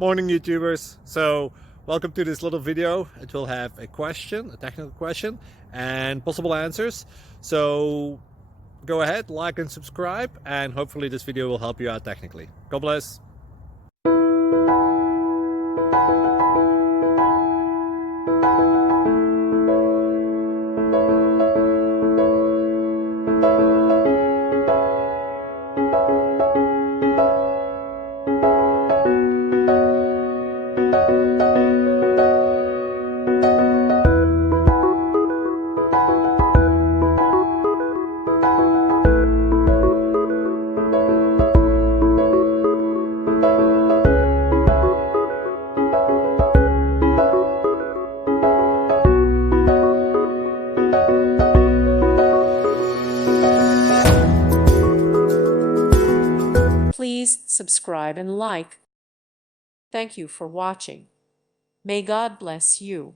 Morning YouTubers. So welcome to this little video. It will have a question, a technical question, and possible answers. So go ahead, like and subscribe, and hopefully this video will help you out technically. God bless. Please subscribe and like. Thank you for watching. May God bless you.